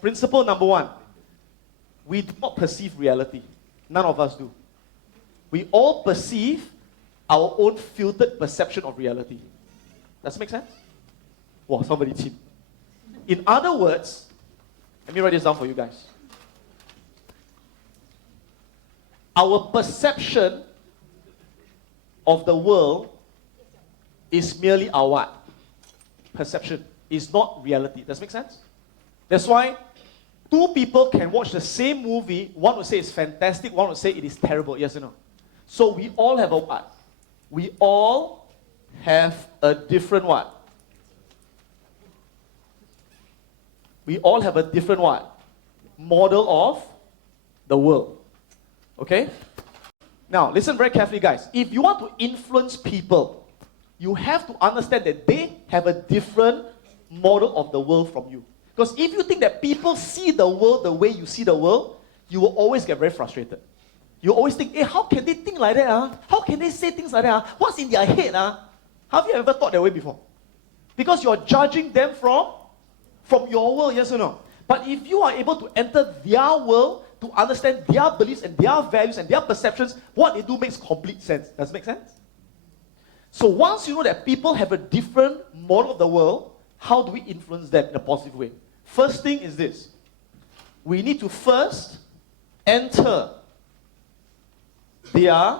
Principle number one. We do not perceive reality. None of us do. We all perceive our own filtered perception of reality. Does it make sense? Wow, somebody cheat. In other words, let me write this down for you guys. Our perception of the world is merely our what? Perception. It's not reality. Does it make sense? That's why two people can watch the same movie. One will say it's fantastic, one will say it is terrible. Yes or no? So we all have a what? We all have a different what? We all have a different what? Model of the world. Okay? Now, listen very carefully, guys. If you want to influence people, you have to understand that they have a different model of the world from you. Because if you think that people see the world the way you see the world, you will always get very frustrated. You always think, hey, how can they think like that? How can they say things like that? What's in their head? Have you ever thought that way before? Because you're judging them from your world, yes or no? But if you are able to enter their world, to understand their beliefs and their values and their perceptions, what they do makes complete sense. Does it make sense? So once you know that people have a different model of the world, how do we influence them in a positive way? First thing is this. We need to first enter their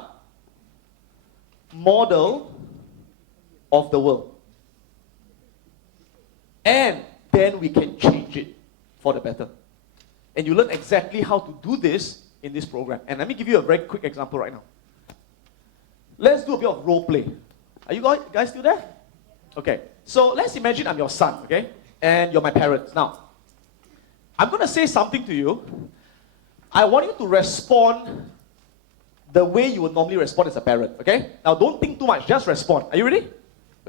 model of the world. And then we can change it for the better. And you learn exactly how to do this in this program. And let me give you a very quick example right now. Let's do a bit of role play. Are you guys still there? Okay. So let's imagine I'm your son, okay? And you're my parents. Now, I'm going to say something to you. I want you to respond the way you would normally respond as a parent, okay? Now, don't think too much. Just respond. Are you ready?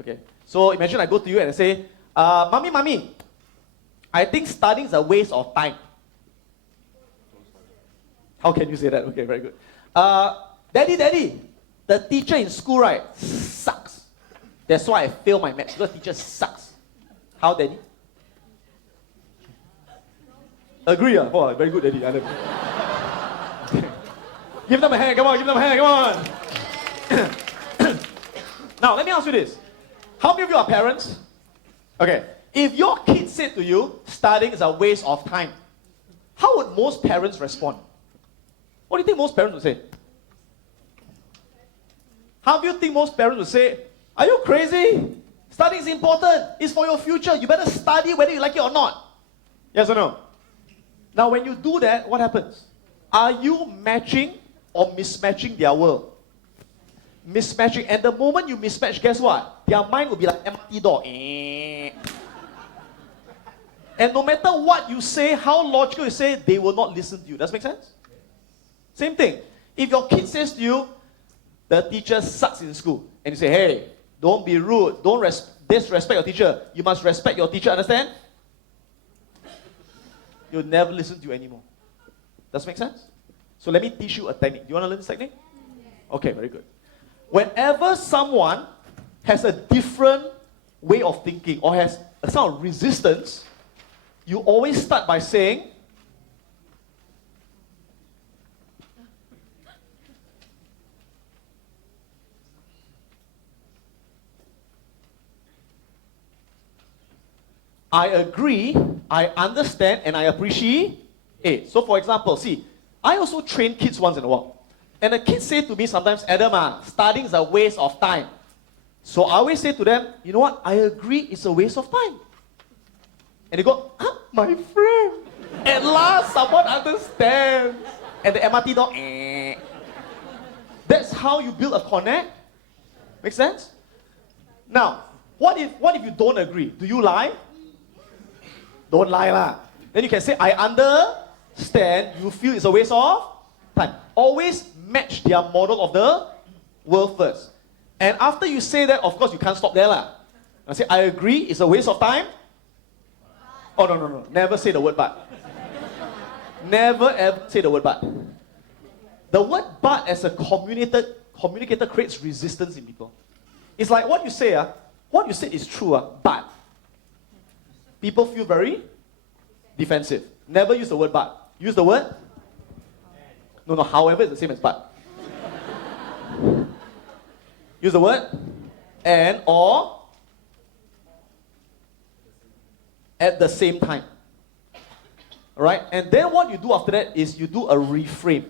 Okay. So imagine I go to you and I say, Mommy, I think studying is a waste of time. How can you say that? Okay, very good. Daddy, the teacher in school, right, sucks. That's why I fail my maths, because the teacher sucks. How, Daddy? Agree, Oh, very good, Daddy. I love you. Give them a hand, come on, give them a hand, come on. Now, let me ask you this. How many of you are parents? Okay. If your kid said to you, studying is a waste of time, how would most parents respond? What do you think most parents would say? How do you think most parents would say, are you crazy? Studying is important. It's for your future. You better study whether you like it or not. Yes or no? Now, when you do that, what happens? Are you matching or mismatching their world? Mismatching. And the moment you mismatch, guess what? Their mind will be like empty door. And no matter what you say, how logical you say, they will not listen to you. Does that make sense? Same thing. If your kid says to you, the teacher sucks in school, and you say, hey, don't be rude, don't disrespect your teacher. You must respect your teacher, understand? You'll never listen to you anymore. Does that make sense? So let me teach you a technique. Do you want to learn this technique? Okay, very good. Whenever someone has a different way of thinking or has a sort of resistance, you always start by saying, I agree, I understand, and I appreciate it. So for example, see, I also train kids once in a while. And the kids say to me sometimes, Adam, studying is a waste of time. So I always say to them, you know what, I agree it's a waste of time. And they go, my friend, at last someone understands. And the MRT door, That's how you build a connect. Make sense? Now, what if you don't agree? Do you lie? Don't lie lah. Then you can say, I understand, you feel it's a waste of time. Always match their model of the world first. And after you say that, of course, you can't stop there lah. I say, I agree, it's a waste of time. Oh, no. Never say the word but. Never ever say the word but. The word but as a communicator creates resistance in people. It's like what you say, what you said is true, but people feel very defensive. Never use the word but. Use the word? No, however is the same as but. Use the word and or at the same time. Alright? And then what you do after that is you do a reframe.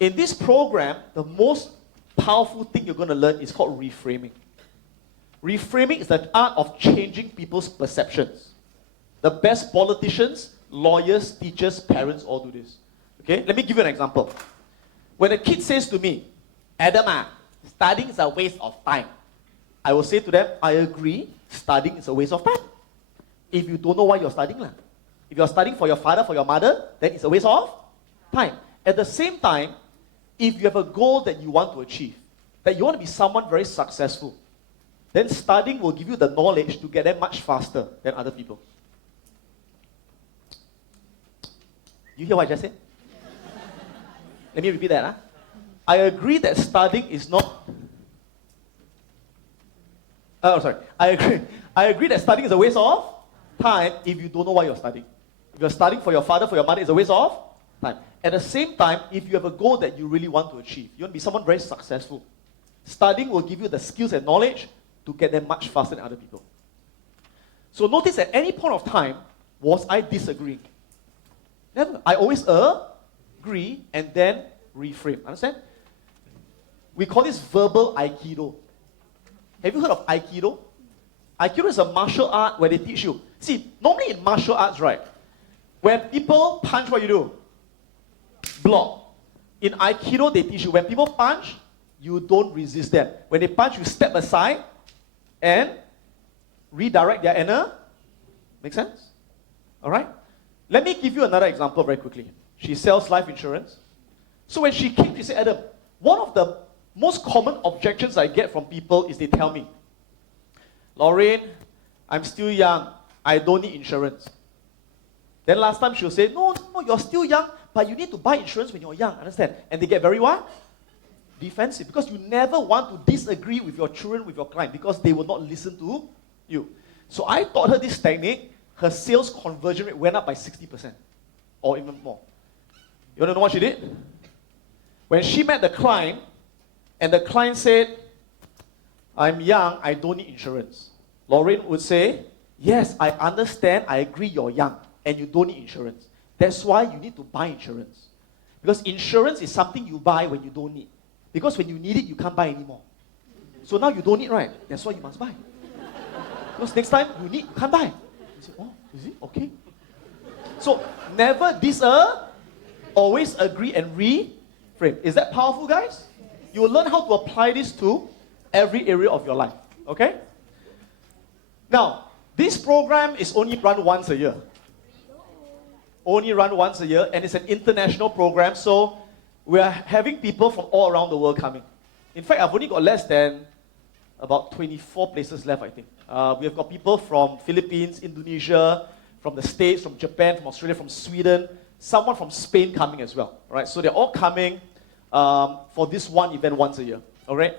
In this program, the most powerful thing you're going to learn is called reframing. Reframing is the art of changing people's perceptions. The best politicians, lawyers, teachers, parents all do this. Okay? Let me give you an example. When a kid says to me, Adam, studying is a waste of time, I will say to them, I agree, studying is a waste of time. If you don't know why you're studying, if you're studying for your father, for your mother, then it's a waste of time. At the same time, if you have a goal that you want to achieve, that you want to be someone very successful, then studying will give you the knowledge to get there much faster than other people. You hear what I just said? Let me repeat that. I agree that studying is not... I agree that studying is a waste of time if you don't know why you're studying. If you're studying for your father, for your mother, it's a waste of time. At the same time, if you have a goal that you really want to achieve, you want to be someone very successful, studying will give you the skills and knowledge to get there much faster than other people. So notice at any point of time, was I disagreeing? Never. I always agree and then reframe. Understand? We call this verbal Aikido. Have you heard of Aikido? Aikido is a martial art where they teach you. See, normally in martial arts, right, when people punch, what you do? Block. In Aikido, they teach you when people punch, you don't resist them. When they punch, you step aside and redirect their energy. Make sense? All right? Let me give you another example very quickly. She sells life insurance. So when she came, she said, Adam, one of the most common objections I get from people is they tell me, Lorraine, I'm still young. I don't need insurance. Then last time she'll say, no, you're still young, but you need to buy insurance when you're young. Understand? And they get very what? Defensive. Because you never want to disagree with your children, with your client, because they will not listen to you. So I taught her this technique. Her sales conversion rate went up by 60% or even more. You want to know what she did? When she met the client, and the client said, I'm young, I don't need insurance. Lorraine would say, yes, I understand, I agree you're young, and you don't need insurance. That's why you need to buy insurance. Because insurance is something you buy when you don't need. Because when you need it, you can't buy anymore. So now you don't need, right? That's why you must buy. Because next time you need, you can't buy. You say, oh, is it? Okay. So never always agree and reframe. Is that powerful, guys? You will learn how to apply this to every area of your life. Okay? Now, this program is only run once a year. Only run once a year, and it's an international program, so we are having people from all around the world coming. In fact, I've only got less than about 24 places left, I think. We have got people from Philippines, Indonesia, from the States, from Japan, from Australia, from Sweden, someone from Spain coming as well. All right? So they're all coming for this one event once a year. All right?